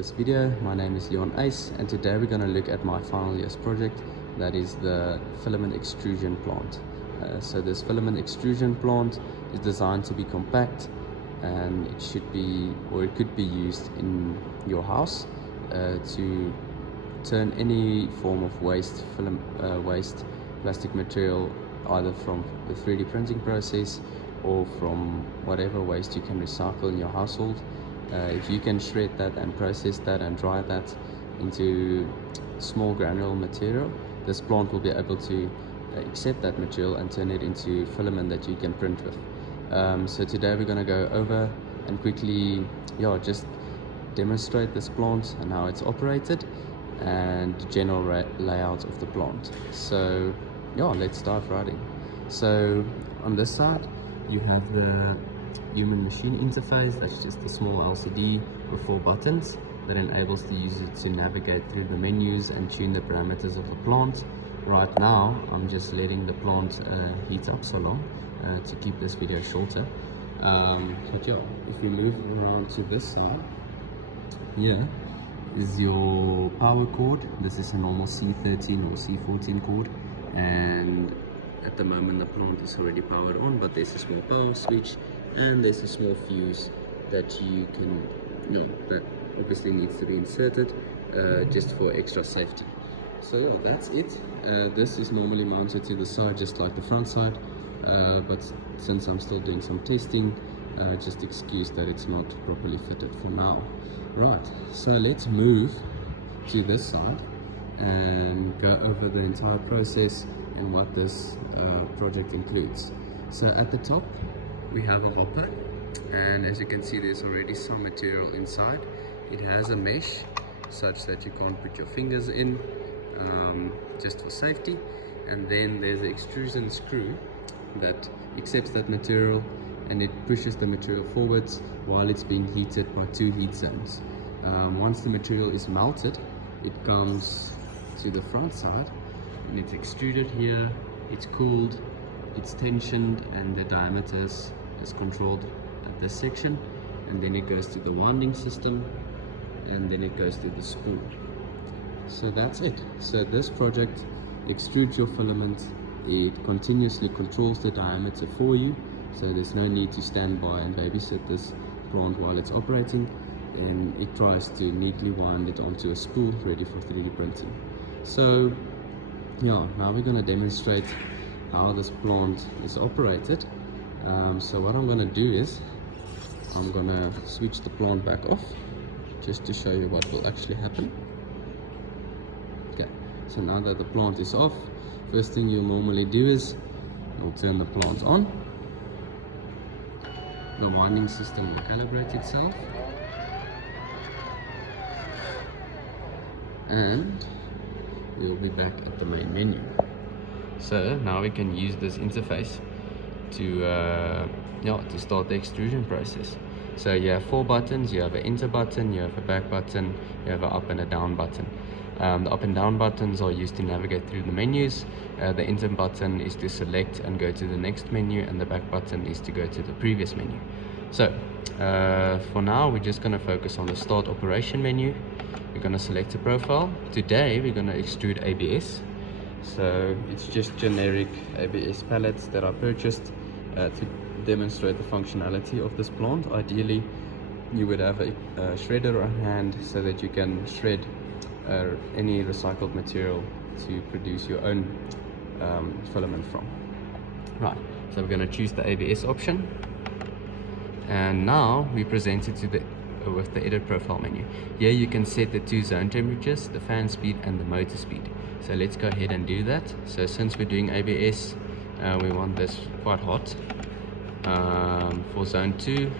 this video. My name is Leon Ace, and today we're going to look at my final year's project, that is the filament extrusion plant. So this filament extrusion plant is designed to be compact, and it should be, or it could be used in your house to turn any form of waste plastic material, either from the 3D printing process or from whatever waste you can recycle in your household. If you can shred that and process that and dry that into small granular material, this plant will be able to accept that material and turn it into filament that you can print with. So today we're going to go over and quickly just demonstrate this plant and how it's operated and the general layout of the plant. So let's start writing. So on this side you have the human machine interface. That's just a small LCD with 4 buttons that enables the user to navigate through the menus and tune the parameters of the plant. Right now I'm just letting the plant heat up so long to keep this video shorter. But if we move around to this side, here is your power cord. This is a normal C13 or C14 cord, and at the moment the plant is already powered on, but there's a small power switch and there's a small fuse that you can, that obviously needs to be inserted just for extra safety. So that's it. This is normally mounted to the side just like the front side, but since I'm still doing some testing, just excuse that it's not properly fitted for now. Right, so let's move to this side and go over the entire process and what this project includes. So at the top we have a hopper, and as you can see there's already some material inside. It has a mesh such that you can't put your fingers in, just for safety, and then there's an extrusion screw that accepts that material and it pushes the material forwards while it's being heated by 2 heat zones. Once the material is melted, it comes to the front side and it's extruded here, it's cooled, it's tensioned, and the diameter is controlled at this section, and then it goes to the winding system, and then it goes to the spool. So that's it. So this project extrudes your filament. It continuously controls the diameter for you, so there's no need to stand by and babysit this plant while it's operating, and it tries to neatly wind it onto a spool ready for 3D printing. So now we're going to demonstrate how this plant is operated. So what I'm going to do is I'm going to switch the plant back off just to show you what will actually happen. Okay, so now that the plant is off, first thing you'll normally do is you'll turn the plant on. The winding system will calibrate itself, and we'll be back at the main menu. So now we can use this interface to start the extrusion process. So you have 4 buttons. You have an enter button, you have a back button, you have an up and a down button. The up and down buttons are used to navigate through the menus. The enter button is to select and go to the next menu, and the back button is to go to the previous menu. So for now we're just going to focus on the start operation menu. We're going to select a profile. Today we're going to extrude ABS. So it's just generic ABS pallets that I purchased to demonstrate the functionality of this plant. Ideally you would have a shredder on hand so that you can shred any recycled material to produce your own filament from. Right, so we're going to choose the ABS option, and now we present it to with the edit profile menu. Here you can set the 2 zone temperatures, the fan speed and the motor speed. So let's go ahead and do that. So since we're doing ABS, we want this quite hot. For zone 2,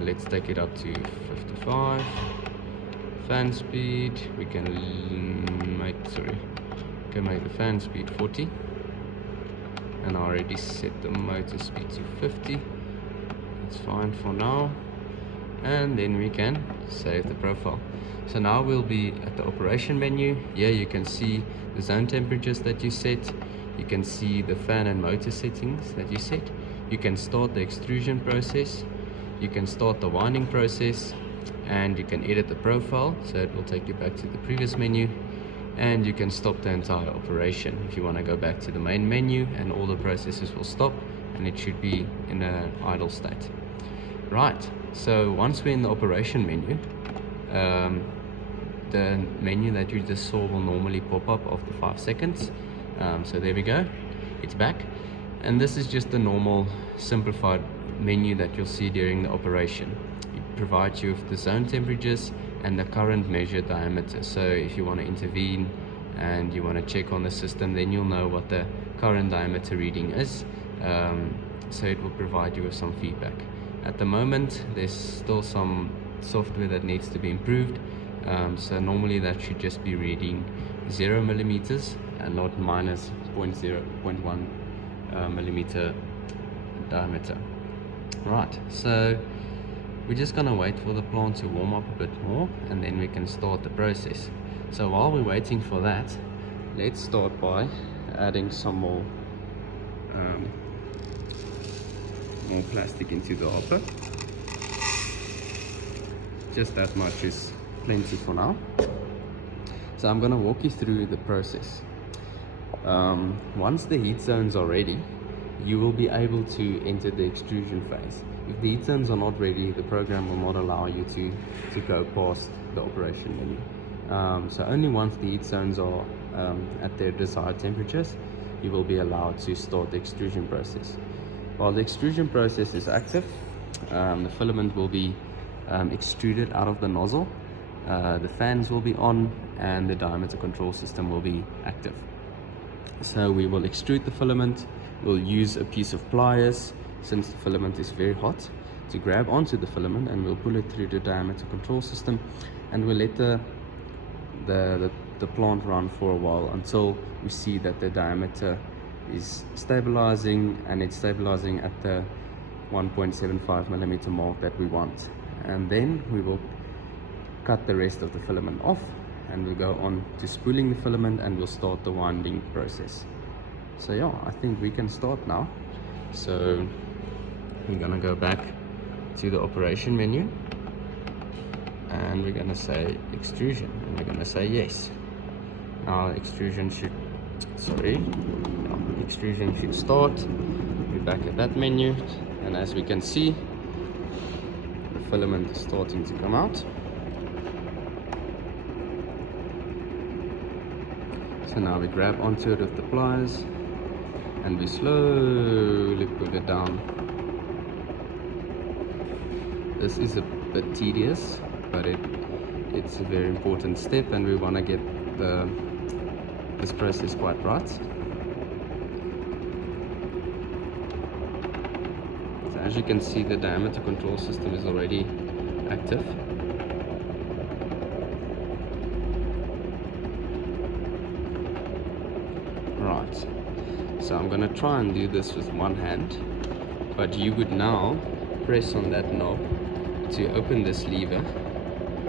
let's take it up to 55. Fan speed, we can make the fan speed 40, and I already set the motor speed to 50. It's fine for now, and then we can save the profile. So now we'll be at the operation menu. Here you can see the zone temperatures that you set, you can see the fan and motor settings that you set, you can start the extrusion process, you can start the winding process, and you can edit the profile, so it will take you back to the previous menu, and you can stop the entire operation if you want to go back to the main menu, and all the processes will stop and it should be in an idle state. Right, so once we're in the operation menu, the menu that you just saw will normally pop up after 5 seconds. So there we go, it's back, and this is just the normal simplified menu that you'll see during the operation. It provides you with the zone temperatures and the current measured diameter. So if you want to intervene and you want to check on the system, then you'll know what the current diameter reading is. So it will provide you with some feedback. At the moment, there's still some software that needs to be improved. So normally that should just be reading 0 millimeters and not minus 0.1 millimeter diameter. Right, so we're just gonna wait for the plant to warm up a bit more, and then we can start the process. So while we're waiting for that, let's start by adding some more plastic into the hopper. Just that much is plenty for now. So I'm gonna walk you through the process. Once the heat zones are ready, you will be able to enter the extrusion phase. If the heat zones are not ready, the program will not allow you to go past the operation menu. So only once the heat zones are at their desired temperatures, you will be allowed to start the extrusion process. While the extrusion process is active, the filament will be extruded out of the nozzle, the fans will be on, and the diameter control system will be active. So we will extrude the filament. We'll use a piece of pliers, since the filament is very hot, to grab onto the filament, and we'll pull it through the diameter control system, and we'll let the plant run for a while until we see that the diameter is stabilizing, and it's stabilizing at the 1.75 millimeter mark that we want. And then we will cut the rest of the filament off, and we'll go on to spooling the filament, and we'll start the winding process. So yeah, I think we can start now. So we're gonna go back to the operation menu, and we're gonna say extrusion, and we're gonna say yes. Now extrusion should start. We're back at that menu, and as we can see, the filament is starting to come out. So now we grab onto it with the pliers, and we slowly pull it down. This is a bit tedious, but it's a very important step, and we want to get this process quite right. So as you can see, the diameter control system is already active. Right, so I'm gonna try and do this with one hand, but you would now press on that knob to open this lever.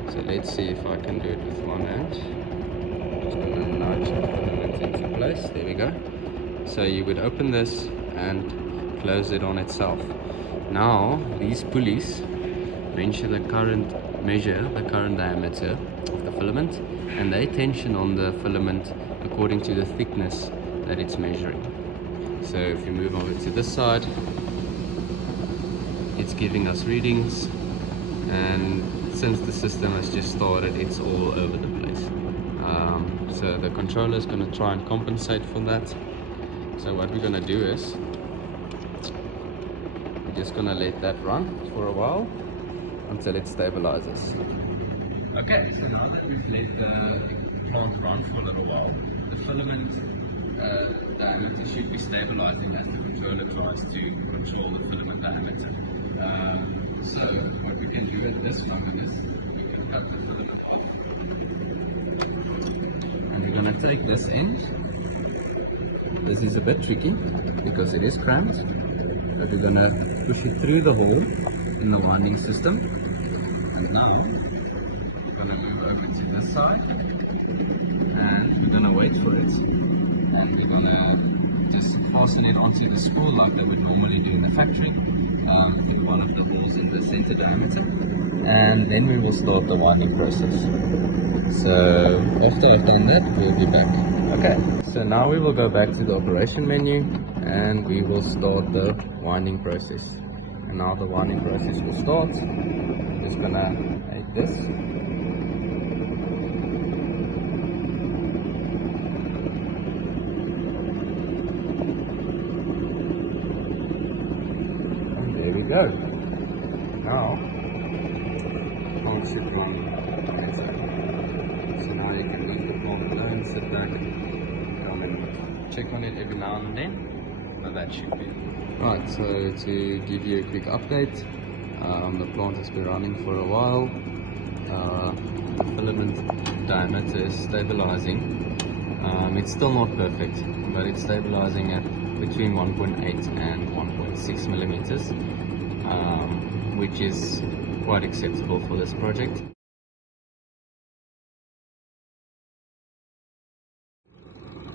So let's see if I can do it with one hand. Just gonna nudge the filament into place. There we go. So you would open this and close it on itself. Now these pulleys measure the current diameter of the filament, and they tension on the filament according to the thickness that it's measuring. So if you move over to this side, it's giving us readings, and since the system has just started, it's all over the place. So the controller is going to try and compensate for that. So what we're going to do is we're just going to let that run for a while until it stabilizes. Okay, so now that we've let the plant run for a little while, the filament diameter should be stabilizing as the controller tries to control the filament diameter. So what we can do at this moment is we can cut the filament off, and we're going to take this end. This is a bit tricky because it is cramped, but we're going to push it through the hole in the winding system. And now we're going to move over to this side, and we're going to wait for it, and we're going to just fasten it onto the spool like they would normally do in the factory. put one of the holes in the center diameter, and then we will start the winding process. So after I've done that, we'll be back. Okay, so now we will go back to the operation menu and we will start the winding process. And now the winding process will start. I'm just gonna make this. And there we go. Now, plant should run better. So now you can leave the plant alone, sit back, come and check on it every now and then. But that should be. Right, so to give you a quick update, the plant has been running for a while. The filament diameter is stabilizing. It's still not perfect, but it's stabilizing at between 1.8 and 1.6 millimeters, which is quite acceptable for this project.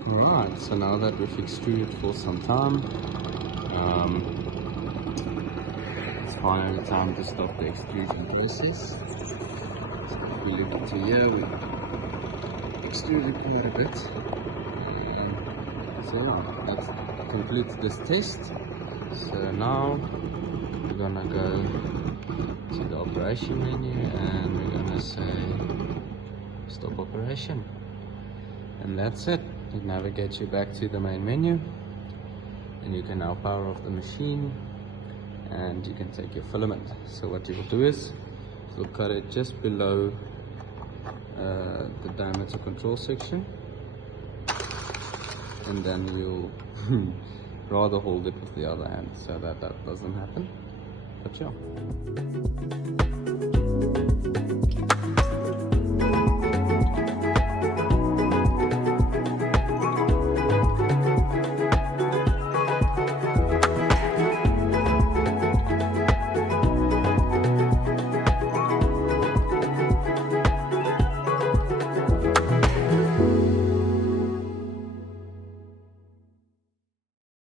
Alright, so now that we've extruded for some time, it's finally time to stop the extrusion process. So if we look into here, we extruded quite a bit. So yeah, that completes this test. So now we're gonna go to the operation menu and we're gonna say stop operation. And that's it. It navigates you back to the main menu, and you can now power off the machine and you can take your filament. So what you will do is you'll cut it just below the diameter control section, and then you'll rather hold it with the other hand so that that doesn't happen. But yeah.